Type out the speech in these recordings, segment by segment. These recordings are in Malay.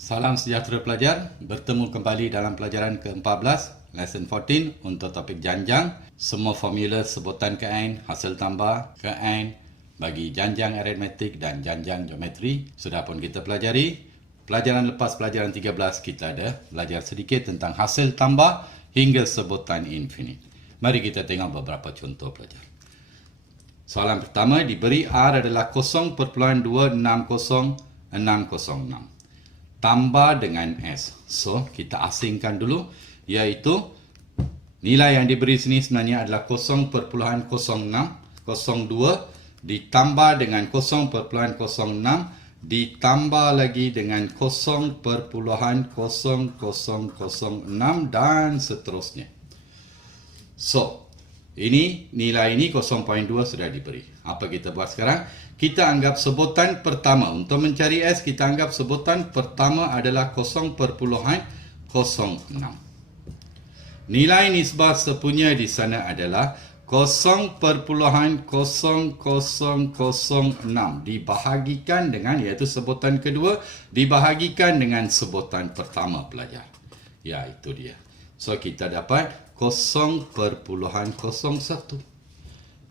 Salam sejahtera pelajar, bertemu kembali dalam pelajaran ke-14, lesson 14 untuk topik janjang. Semua formula sebutan keain, hasil tambah, keain bagi janjang aritmetik dan janjang geometri sudah pun kita pelajari. Pelajaran lepas pelajaran 13 kita ada belajar sedikit tentang hasil tambah hingga sebutan infinite. Mari kita tengok beberapa contoh pelajar. Soalan pertama diberi R adalah 0.260606. Tambah dengan S. So, kita asingkan dulu, iaitu nilai yang diberi sini sebenarnya adalah 0.0602 ditambah dengan 0.06 ditambah lagi dengan 0.0006 dan seterusnya. So, nilai ini 0.2 sudah diberi. Apa kita buat sekarang? Kita anggap sebutan pertama. Untuk mencari S, kita anggap sebutan pertama adalah 0.06. Nilai nisbah sepunya di sana adalah 0.0006 dibahagikan dengan, iaitu sebutan kedua, dibahagikan dengan sebutan pertama pelajar. Ya, itu dia. So, kita dapat 0.01.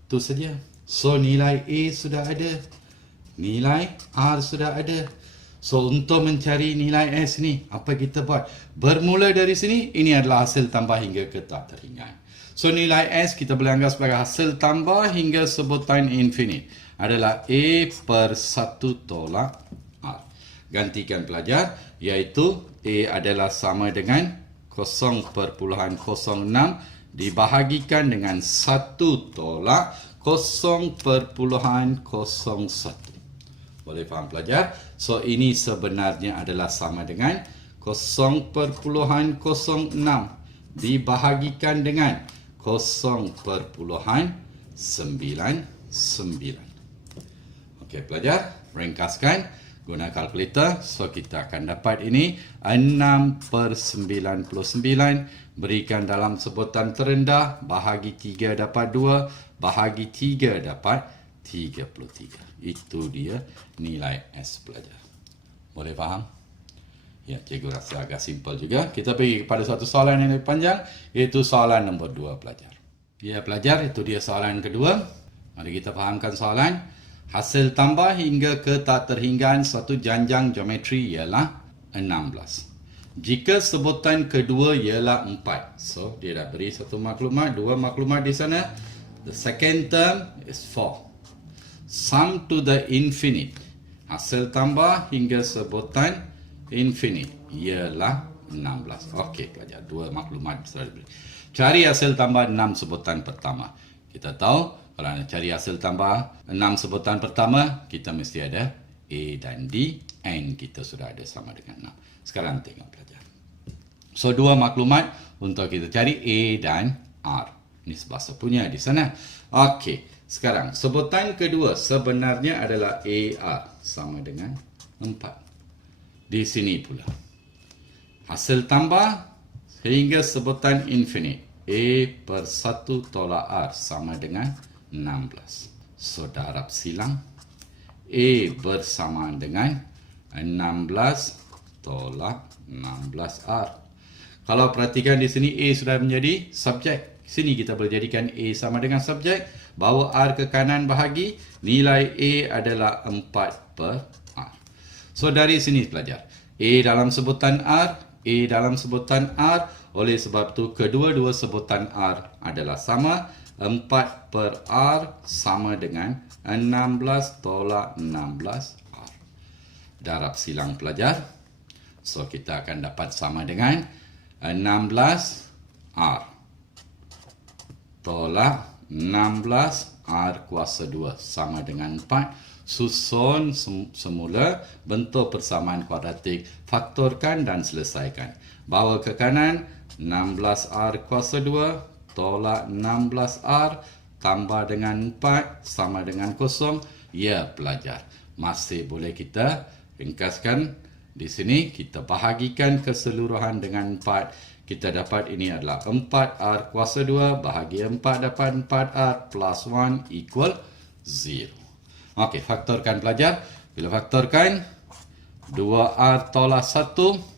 Itu saja. So, nilai A sudah ada. Nilai R sudah ada. So, untuk mencari nilai S ni, apa kita buat? Bermula dari sini, ini adalah hasil tambah hingga ke tak terhingga. So, nilai S kita boleh anggap sebagai hasil tambah hingga sebutan infinite. Adalah A per 1 tolak R. Gantikan pelajar, iaitu A adalah sama dengan 0.06 dibahagikan dengan 1 tolak 0.01. Boleh faham pelajar? So, ini sebenarnya adalah sama dengan 0.06 dibahagikan dengan 0.99. Okey pelajar, ringkaskan guna kalkulator. So, kita akan dapat ini 6/99. Berikan dalam sebutan terendah, bahagi 3 dapat 2, bahagi 3 dapat 33. Itu dia nilai S pelajar. Boleh faham? Ya, cikgu rasa agak simple juga. Kita pergi kepada satu soalan yang lebih panjang, iaitu soalan nombor 2 pelajar. Ya pelajar, itu dia soalan kedua. Mari kita fahamkan soalan. Hasil tambah hingga ke tak terhinggaan satu janjang geometri ialah 16. Jika sebutan kedua ialah 4. So, dia dah beri satu maklumat, dua maklumat di sana. The second term is 4. Sum to the infinite. Hasil tambah hingga sebutan infinite ialah 16. Okey pelajar, dua maklumat sudah diberi. Cari hasil tambah 6 sebutan pertama. Kita tahu, kalau nak cari hasil tambah 6 sebutan pertama, kita mesti ada A dan D. N kita sudah ada sama dengan 6. Sekarang tengok pelajar. So, dua maklumat untuk kita cari A dan R. Nisbah sepunya di sana. Okey, sekarang sebutan kedua sebenarnya adalah AR sama dengan 4. Di sini pula. Hasil tambah sehingga sebutan infinite. A per 1 tolak R sama dengan 16. So, darab silang. A bersamaan dengan 16 tolak 16R. Kalau perhatikan di sini A sudah menjadi subjek. Sini kita boleh jadikan A sama dengan subjek. Bawa R ke kanan bahagi. Nilai A adalah 4 per R. So, dari sini pelajar. A dalam sebutan R. A dalam sebutan R. Oleh sebab itu, kedua-dua sebutan R adalah sama. 4 per R sama dengan 16 tolak 16R. Darab silang pelajar. So, kita akan dapat sama dengan 16R tolak 16R kuasa 2 sama dengan 4. Susun semula bentuk persamaan kuadratik, faktorkan dan selesaikan. Bawa ke kanan 16R kuasa 2 tolak 16R tambah dengan 4 sama dengan 0. Ya pelajar, masih boleh kita ringkaskan. Di sini kita bahagikan keseluruhan dengan 4. Kita dapat ini adalah 4R kuasa 2 bahagi 4 dapat 4R plus 1 equal 0. Okey, faktorkan pelajar. Bila faktorkan 2R tolak 1.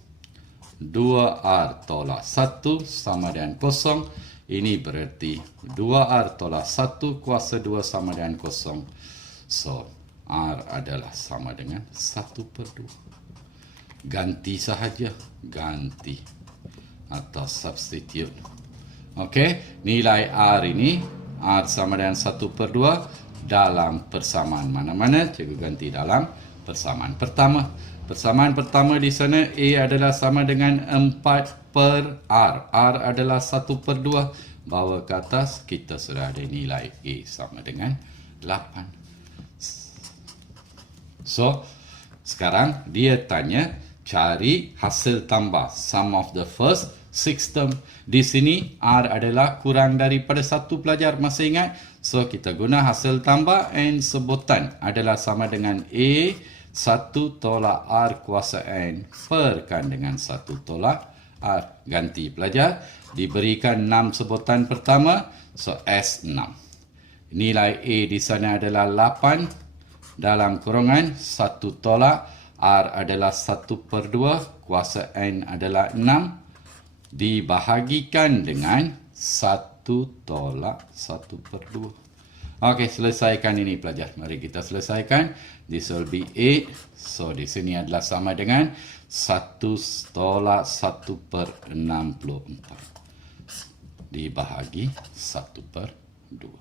2R tolak 1 sama dengan kosong. Ini berarti 2R tolak 1 kuasa 2 sama dengan kosong. So, R adalah sama dengan 1/2. Ganti sahaja. Ganti. Atau substitute. Okey, nilai R ini, R sama dengan 1/2 dalam persamaan mana-mana. Cikgu ganti dalam persamaan pertama. Persamaan pertama di sana A adalah sama dengan 4/R. R adalah 1/2. Bawa ke atas, kita sudah ada nilai A sama dengan 8. So, sekarang dia tanya cari hasil tambah. Sum of the first 6 term. Di sini R adalah kurang daripada 1 pelajar. Masih ingat? So, kita guna hasil tambah and sebutan adalah sama dengan A 1 tolak R kuasa N perkan dengan 1 tolak R. Ganti pelajar. Diberikan 6 sebutan pertama. So, S6. Nilai A di sana adalah 8 dalam kurungan 1 tolak R adalah 1/2 kuasa N adalah 6 dibahagikan dengan 1 tolak 1/2. Okey, selesaikan ini pelajar. Mari kita selesaikan. This will be 8. So, di sini adalah sama dengan 1 tolak 1/64 dibahagi 1/2.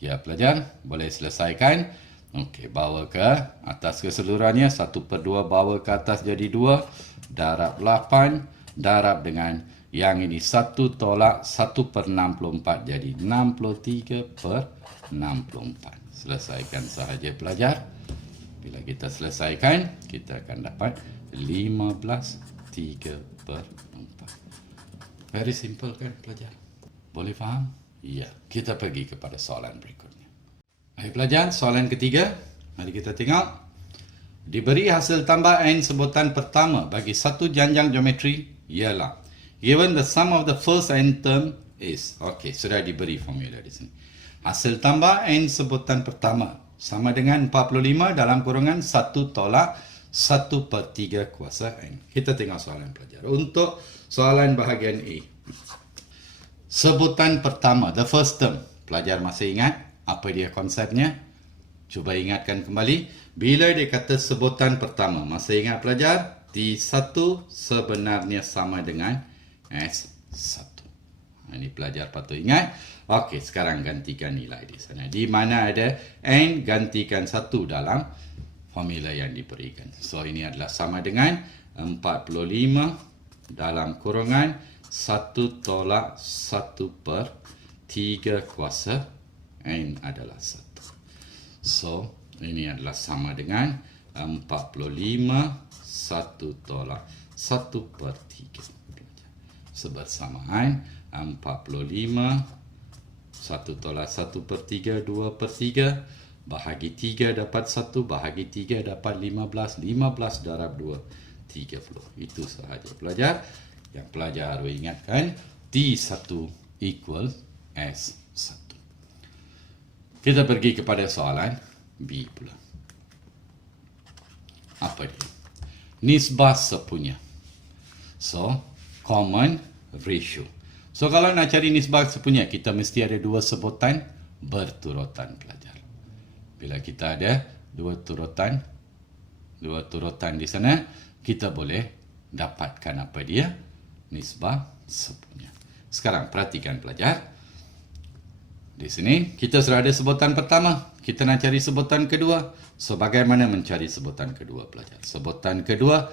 Ya pelajar, boleh selesaikan. Okey, bawa ke atas keseluruhannya. 1/2 bawa ke atas jadi 2. Darab 8. Darab dengan yang ini 1 tolak 1/64 jadi 63/64. Selesaikan sahaja pelajar. Bila kita selesaikan, kita akan dapat 15/3/4. Very simple kan pelajar? Boleh faham? Ya, kita pergi kepada soalan berikutnya. Baik pelajar, soalan ketiga. Mari kita tengok. Diberi hasil tambah N sebutan pertama bagi satu janjang geometri ialah. Given the sum of the first N term is. Okey, sudah diberi formula di sini. Hasil tambah N sebutan pertama sama dengan 45 dalam kurungan 1 tolak 1/3 kuasa N. Kita tengok soalan pelajar. Untuk soalan bahagian A. Sebutan pertama, the first term. Pelajar masih ingat apa dia konsepnya? Cuba ingatkan kembali. Bila dia kata sebutan pertama, masih ingat pelajar? T1 sebenarnya sama dengan S1. Ini pelajar patut ingat. Okey, sekarang gantikan nilai di sana. Di mana ada N, gantikan 1 dalam formula yang diberikan. So, ini adalah sama dengan 45 dalam kurungan 1 tolak 1/3 kuasa N adalah 1. So, ini adalah sama dengan 45 1 tolak 1/3. Sebersamaan 45 1 tolak 1/3 2/3 bahagi 3 dapat 1 bahagi 3 dapat 15. 15 darab 2 30. Itu sahaja pelajar. Yang pelajar harus ingatkan T1 equal S1. Kita pergi kepada soalan B pula. Apa dia? Nisbah sepunya. So, common ratio. So, kalau nak cari nisbah sepunya, kita mesti ada dua sebutan berturutan pelajar. Bila kita ada dua turutan di sana, kita boleh dapatkan apa dia? Nisbah sepunya. Sekarang perhatikan pelajar. Di sini kita sudah ada sebutan pertama. Kita nak cari sebutan kedua. So, bagaimana mencari sebutan kedua pelajar? Sebutan kedua,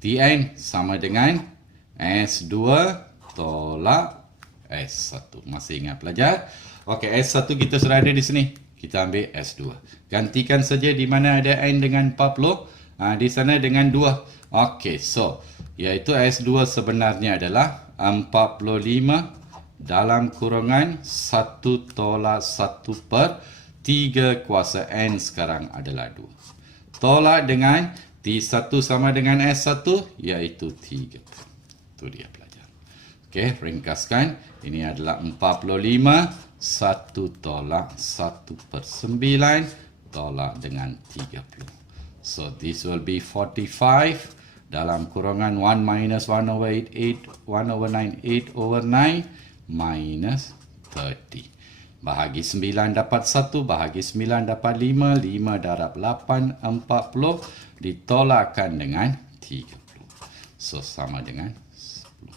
Tn sama dengan S2 tolak S1. Masih ingat pelajar? Okey, S1 kita sudah ada di sini. Kita ambil S2. Gantikan saja di mana ada N dengan 40. Di sana dengan 2. Okey, so, iaitu S2 sebenarnya adalah 45 dalam kurungan 1 tolak 1/3 kuasa N sekarang adalah 2. Tolak dengan T1 sama dengan S1 iaitu 3. Itu dia pelajar. Okey, ringkaskan. Ini adalah 45 1 tolak 1/9 tolak dengan 30. So this will be 45 dalam kurungan 1 minus 1 over 8, 1 over 9, 8 over 9 minus 30. Bahagi 9 dapat 1, bahagi 9 dapat 5, 5 darab 8, 40, ditolakkan dengan 30. So, sama dengan 10.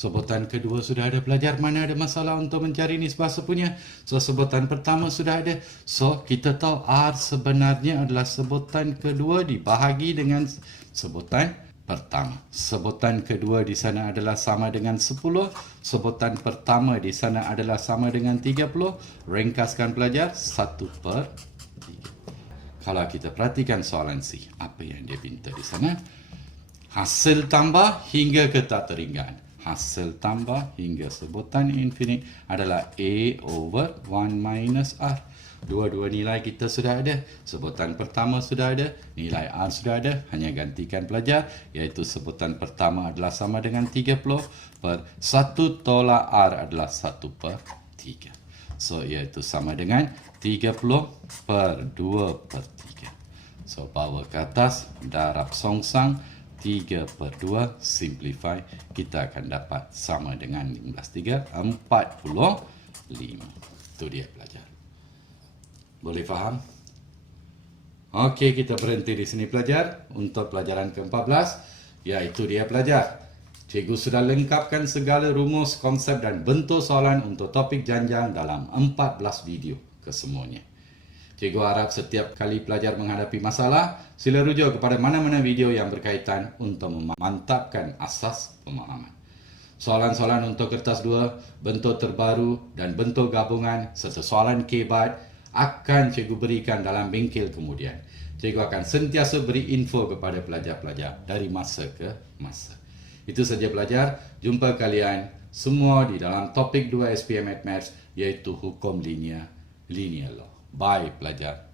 Sebutan kedua sudah ada pelajar. Mana ada masalah untuk mencari nisbah sepunya? So, sebutan pertama sudah ada. So, kita tahu R sebenarnya adalah sebutan kedua dibahagi dengan sebutan pertama. Sebutan kedua di sana adalah sama dengan 10. Sebutan pertama di sana adalah sama dengan 30. Ringkaskan pelajar, 1/3. Kalau kita perhatikan soalan C, apa yang dia minta di sana? Hasil tambah hingga ke tak terhinggaan. Hasil tambah hingga sebutan infinite adalah A over 1 minus R. Dua-dua nilai kita sudah ada. Sebutan pertama sudah ada. Nilai R sudah ada. Hanya gantikan pelajar. Iaitu sebutan pertama adalah sama dengan 30 per 1 tolak R adalah 1/3. So, iaitu sama dengan 30 per 2/3. So, bawa ke atas. Darab songsang. 3/2 simplify, kita akan dapat sama dengan 15/3 45. Itu dia pelajar. Boleh faham? Okey, kita berhenti di sini pelajar untuk pelajaran ke-14. Ya, itu dia pelajar. Cikgu sudah lengkapkan segala rumus, konsep dan bentuk soalan untuk topik janjang dalam 14 video kesemuanya. Cikgu harap setiap kali pelajar menghadapi masalah, sila rujuk kepada mana-mana video yang berkaitan untuk memantapkan asas pemahaman. Soalan-soalan untuk kertas 2, bentuk terbaru dan bentuk gabungan serta soalan kebat akan cikgu berikan dalam bengkel kemudian. Cikgu akan sentiasa beri info kepada pelajar-pelajar dari masa ke masa. Itu saja pelajar. Jumpa kalian semua di dalam topik 2 SPM Maths iaitu hukum linear law. Bye pelajar.